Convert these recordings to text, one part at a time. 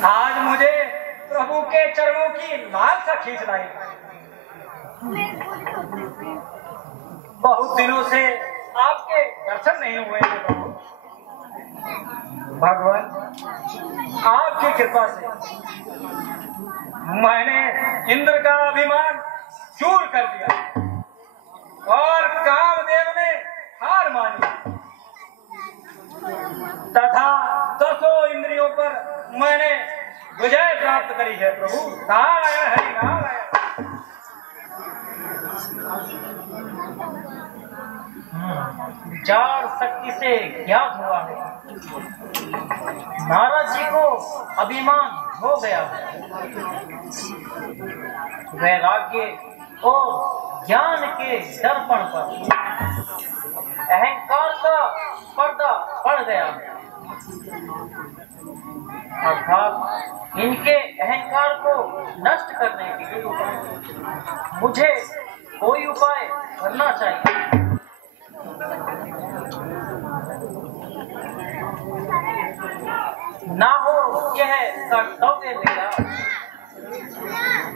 आज मुझे प्रभु के चरणों की लालसा खींच लाई। बहुत दिनों से आपके दर्शन नहीं हुए थे प्रभु। भगवान आपकी कृपा से मैंने इंद्र का अभिमान चूर कर दिया और कामदेव ने हार मानी तथा 10 इंद्रियों पर मैंने विजय प्राप्त करी है प्रभु। नारायण हरि नारायण। विचार शक्ति से ज्ञात हुआ है नारद जी को अभिमान हो गया। वैराग्य और ज्ञान के दर्पण पर अहंकार का पर्दा पड़ गया, अर्थात इनके अहंकार को नष्ट करने के लिए मुझे कोई उपाय करना चाहिए। ना हो यह कर्तव्य मेरा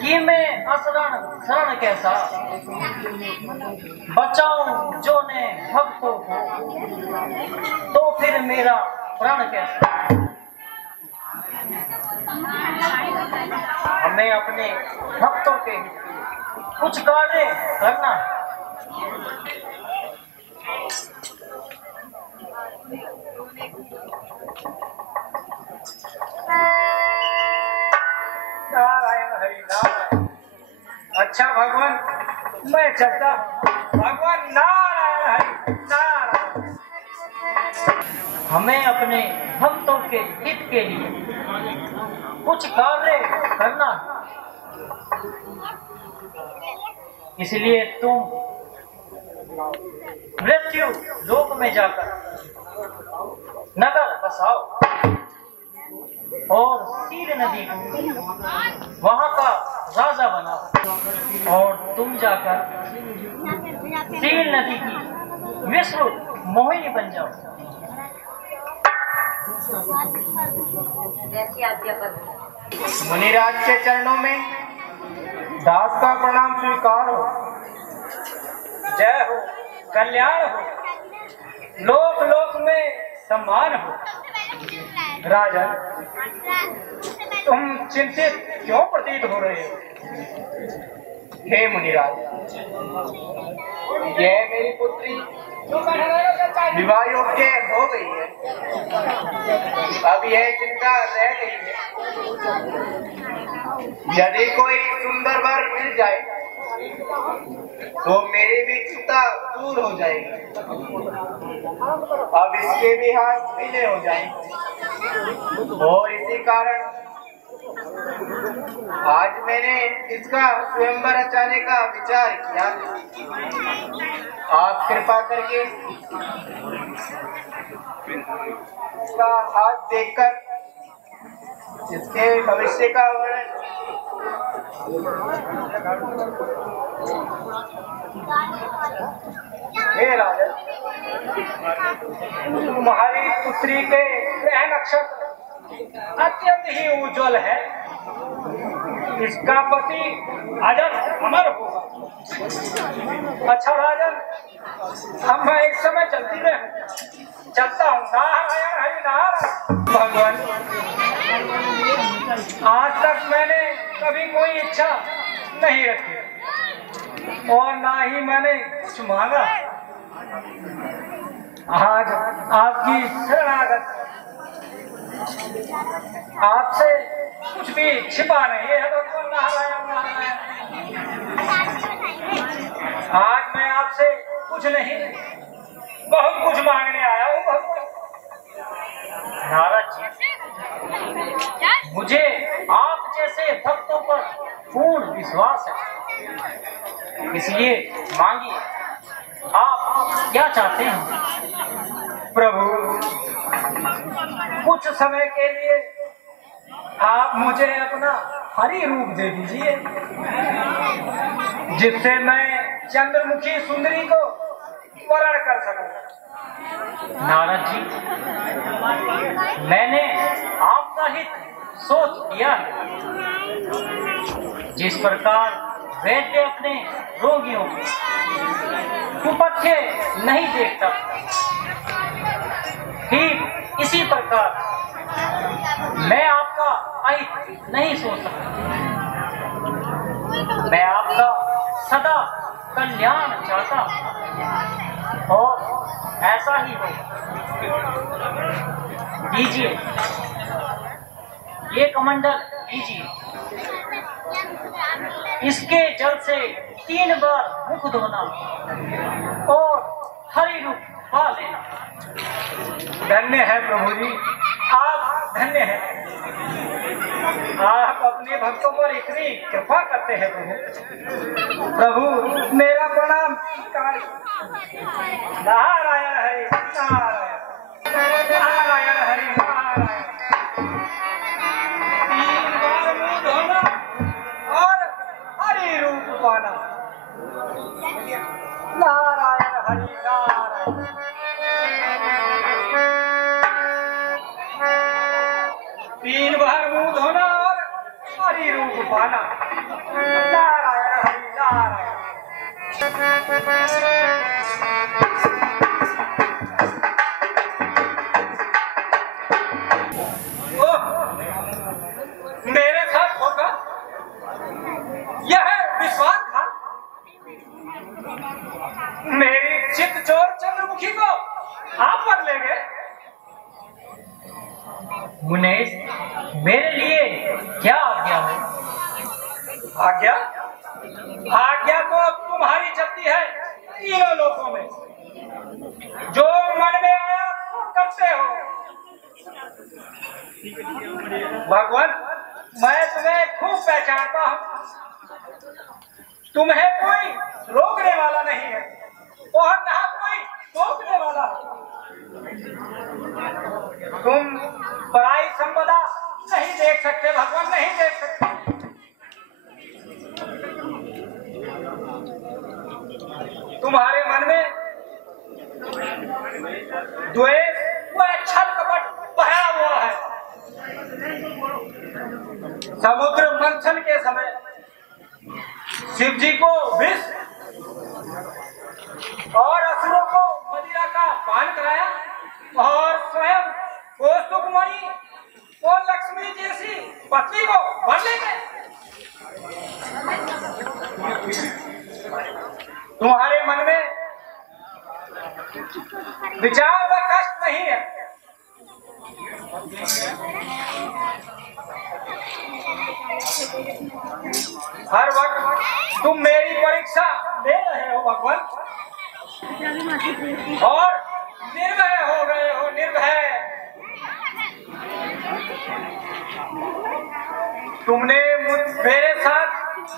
कि मैं असरण शरण कैसा बचाऊं जो ने भक्तों को, तो फिर मेरा प्राण कैसा। हमें अपने भक्तों के कुछ कार्य करना है। नारायण हरि नारायण। अच्छा भगवान मैं चलता। भगवान नारायण हरि नारायण। हमें अपने भक्तों के हित के लिए कुछ कार्य करना है, इसलिए तुम मृत्यु लोक में जाकर नगर बसाओ और सील नदी को वहां का राजा बनाओ और तुम जाकर सील नदी की विश्व मोहिनी बन जाओ। मुनिराज के चरणों में दास का प्रणाम स्वीकार हो। जय हो, कल्याण हो, लोक लोक में सम्मान हो। राजन तुम चिंतित क्यों प्रतीत हो रहे हो? हे मुनिराज, यह मेरी पुत्री विवाह योग्य हो गई है। अब यह चिंता रह गई है, यदि कोई सुंदर वर मिल जाए तो मेरी भी चिंता दूर हो जाएगी। अब इसके भी हाथ पीले हो जाएंगे और इसी कारण आज मैंने इसका स्वयंवर रचाने का विचार किया। आप कृपा करके इसका हाथ देखकर इसके भविष्य का वर्णन हे राजन, तुम्हारी पुत्री के ग्रह नक्षत्र अत्यंत ही उज्जवल है। इसका पति अजर अमर होगा। अच्छा राजन, हम मैं एक समय चलती रहे चलता हूँ। नारायण हरि नारायण। भगवान आज तक मैंने कभी कोई इच्छा नहीं रखी और ना ही मैंने कुछ मांगा। आज आपकी शरणागत आपसे कुछ भी छिपा नहीं है भगवान। नारायण नारायण। आज मैं आपसे कुछ नहीं बहुत कुछ मांगने आया हूँ भगवान। नारद जी, मुझे आप जैसे भक्तों पर पूर्ण विश्वास है, इसलिए मांगिए आप क्या चाहते हैं। प्रभु कुछ समय के लिए आप मुझे अपना हरि रूप दे दीजिए, जिससे मैं चंद्रमुखी सुंदरी को वरण कर सकूं। नारद जी, मैंने आपका हित सोच किया है। जिस प्रकार वैद्य अपने रोगियों को कुपथ्य नहीं देखता, ठीक इसी प्रकार मैं आपका अहित नहीं सोच सकता। मैं आपका सदा कल्याण चाहता हूं और ऐसा ही हो। दीजिए ये कमंडल दीजिए, इसके जल से 3 बार मुख धोना और हरि रूप पा लेना। धन्य है प्रभु जी, आप धन्य हैं। आप अपने भक्तों पर इतनी कृपा करते हैं प्रभु। प्रभु मेरा प्रणाम। नारायण हरि नारायण, नारायण हरि नारायण। 3 बार मुंह धोना और हरि रूप पाना। नारायण हरि नारायण। 3 बार मुंह धोना और हरि रूप पाना। नारायण हरि नारायण। मेरे साथ होगा यह विश्वासघात। मेरी चित्त चोर चंद्रमुखी को आप बदलेंगे। मुनेश, मेरे लिए क्या आज्ञा है? आज्ञा? आज्ञा तो तुम्हारी चलती है तीनों लोकों में। जो मन में आया वो करते हो। भगवान, मैं तुम्हें खूब पहचानता हूँ। तुम्हें कोई रोकने वाला नहीं है और ना कोई रोकने वाला। तुम पराई संपदा नहीं देख सकते भगवान, नहीं देख सकते। तुम्हारे मन में द्वेष व छल कपट भरा हुआ है। समुद्र मंथन के समय शिव जी को विष और असुरों को मदिरा का पान कराया और स्वयं कौस्तुभमणि और लक्ष्मी जैसी पत्नी को वर लेंगे। तुम्हारे मन में विचार व कष्ट नहीं है। हर वक्त तुम मेरी परीक्षा ले रहे हो भगवान और निर्भय हो गए हो, निर्भय। तुमने मेरे साथ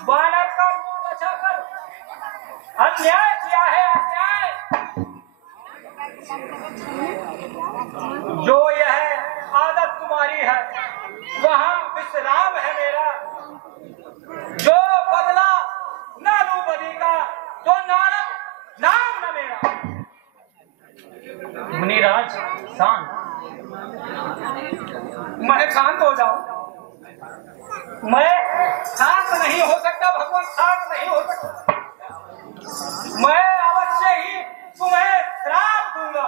वानर का मुंह बचाकर अन्याय किया है, अन्याय। जो यह आदत तुम्हारी है वहाँ विश्राम है मेरा। जो बदला ना लू बदी का तो नारद नाम न मेरा। मुनिराज शांत। मैं शांत हो जाऊं? मैं शांत नहीं हो सकता भगवान, शांत नहीं हो सकता। मैं अवश्य ही तुम्हें श्राप दूंगा।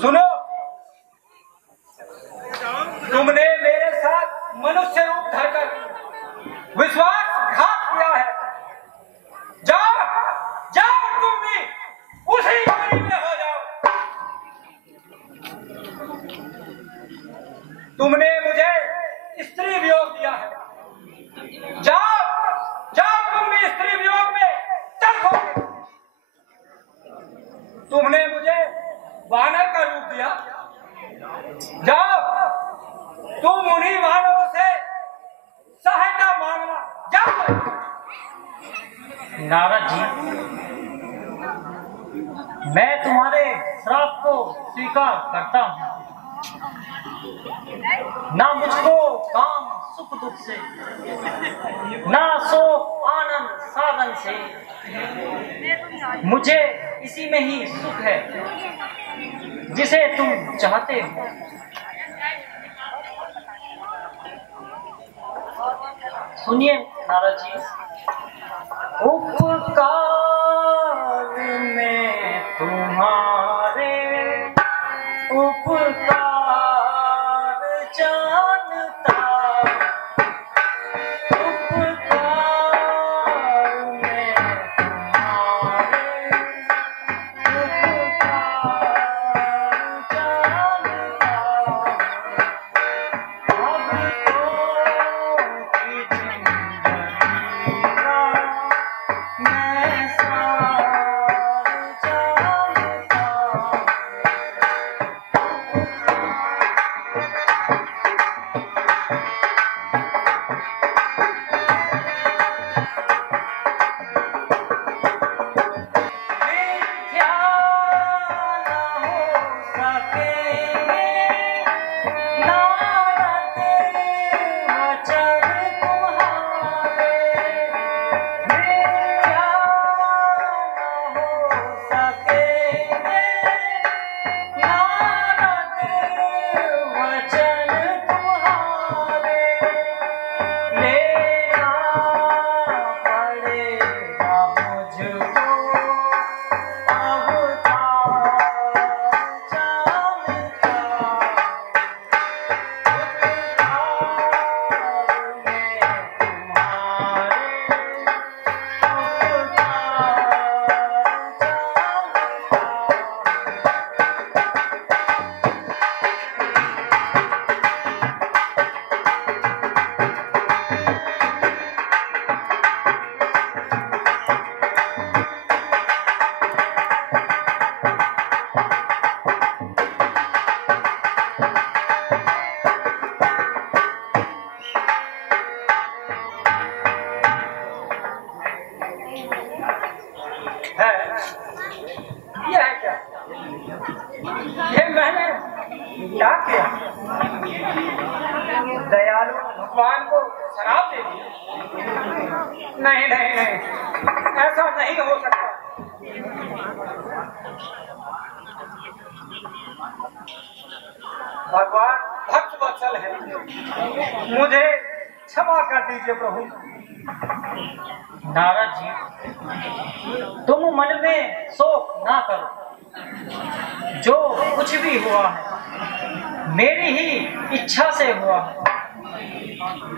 सुनो, तुमने मेरे साथ मनुष्य रूप धरकर विश्वासघात किया है। जाओ जाओ, तुम भी उसी योनि में हो जाओ। तुमने मुझे स्त्री वियोग दिया है। जाओ जाओ, तुम भी स्त्री वियोग में चढ़ोगे। तुमने मुझे वानर का रूप दिया। जाओ, तुम उन्हीं वानरों से सहायता मांगना। जाओ। नारद जी, मैं तुम्हारे श्राप को स्वीकार करता हूँ। ना मुझको काम सुख दुख से, ना शोक आनंद साधन से। मुझे इसी में ही सुख है जिसे तुम चाहते हो। सुनिए नारद जी, उपकार में तुम्हारे उपकार जानता, उपकार में तुम्हारे उपकार जानता, अब तो की जिंदगी का मैं सार जानता। मिथ्या न हो सकेंगे नारद वचन तुम्हारे, मिथ्या न हो सकेंगे नारद वचन तुम्हारे, लेना पड़ेगा मुझको अवतार जानता, उपकार में तुम्हारे है। ये है क्या? ये मैंने क्या किया? दयालु भगवान को शराब दे दी? नहीं नहीं नहीं, ऐसा नहीं हो सकता। भगवान भक्त वत्सल है, मुझे क्षमा कर दीजिए प्रभु। नारद जी, तुम मन में शोक ना करो, जो कुछ भी हुआ है मेरी ही इच्छा से हुआ है,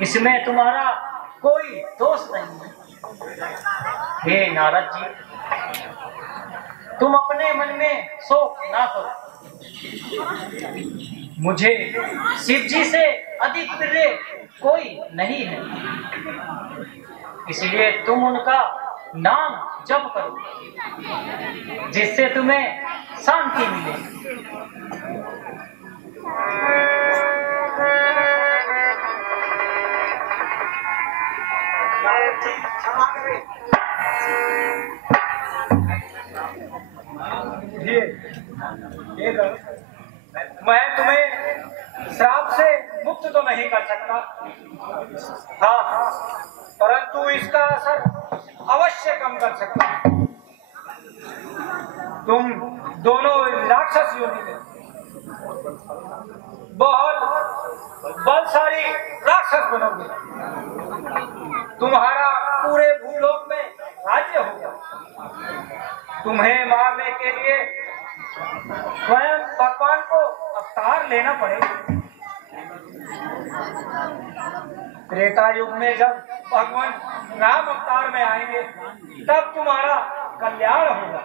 इसमें तुम्हारा कोई दोष नहीं है। हे नारद जी, तुम अपने मन में शोक ना करो, मुझे शिव जी से अधिक प्रिय कोई नहीं है, इसलिए तुम उनका नाम जप करो, जिससे तुम्हें शांति मिले। क्षमा करें। मैं तुम्हें श्राप से मुक्त तो नहीं कर सकता, हाँ, परंतु इसका असर अवश्य कम कर सकता हूं। तुम दोनों राक्षस योनि में बहुत बलशाली राक्षस बनोगे, तुम्हारा पूरे भूलोक में राज्य होगा। तुम्हें मारने के लिए स्वयं भगवान को अवतार लेना पड़ेगा। त्रेता युग में जब भगवान राम अवतार में आएंगे, तब तुम्हारा कल्याण होगा।